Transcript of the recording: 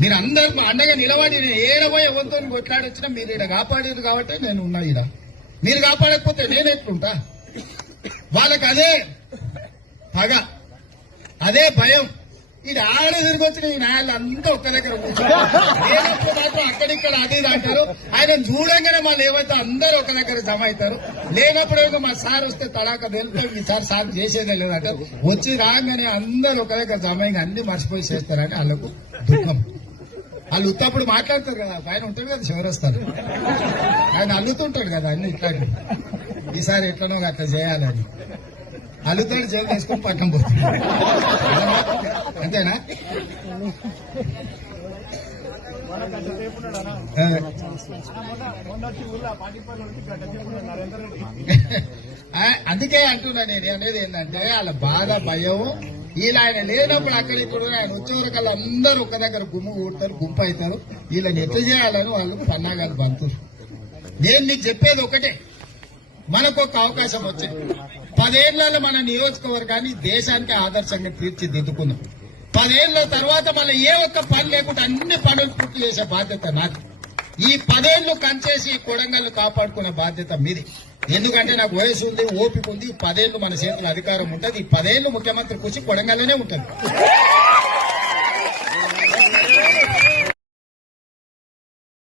మీరు అందరు అండగా నిలబడి నేను ఏడబోయి ఎవరితో కొట్లాడొచ్చినా మీరు ఇక్కడ కాపాడారు కాబట్టి నేను ఉన్నా ఈడ. మీరు కాపాడకపోతే నేను ఎట్లుంటా? వాళ్ళకి అదే పగ, అదే భయం. ఇది ఆడ తిరిగి వచ్చిన ఈ నాయలంతా ఒక్క దగ్గర కూర్చోనప్పుడు మాత్రం అక్కడిక్కడ అది అంటారు. ఆయన చూడంగానే వాళ్ళు ఏమైతే అందరూ ఒక దగ్గర జమ అవుతారు. లేనప్పుడు మా సార్ వస్తే తడాక వెళ్తే ఈసారి సార్ చేసేదే లేదంటారు. వచ్చి రాగానే అందరూ ఒక దగ్గర జమ అయ్యి అన్ని మర్చిపోయి చేస్తారని వాళ్ళకు దుఃఖం. వాళ్ళు ఉత్తప్పుడు మాట్లాడతారు కదా, పైన ఉంటాడు కదా చివరొస్తారు, ఆయన అల్లుతుంటాడు కదా అన్ని ఇట్లా. ఈసారి ఎట్లనో అట్లా చేయాలని అల్లుతాడు, జైలు తీసుకొని పట్టం పోతుంది. అంతేనా? అందుకే అంటున్నా నేను అనేది ఏంటంటే వాళ్ళ బాధ భయం. వీళ్ళు ఆయన లేనప్పుడు అక్కడ ఇప్పుడు ఆయన వచ్చేవరకు అందరూ ఒక దగ్గర గుమ్ము కూడతారు, గుంపు అవుతారు. వీళ్ళని ఎట్లా చేయాలని వాళ్ళు పన్నాగాలు బంతులు. నేను నీకు చెప్పేది ఒకటే, మనకు ఒక అవకాశం వచ్చింది. 10 ఏళ్లలో మన నియోజకవర్గాన్ని దేశానికి ఆదర్శంగా తీర్చిదిద్దుకున్నాం. 10 ఏళ్ల తర్వాత మళ్ళీ ఏ ఒక్క పని లేకుండా అన్ని పనులు పూర్తి చేసే బాధ్యత నాది. ఈ 10 ఏళ్లు కంచేసి కొడంగల్ని కాపాడుకునే బాధ్యత మీది. ఎందుకంటే నాకు వయసు ఉంది, ఓపిక ఉంది. 10 ఏళ్లు మన చేతుల అధికారం ఉంటుంది. ఈ 10 ఏళ్లు ముఖ్యమంత్రి కూర్చి కొడంగల్లోనే ఉంటుంది.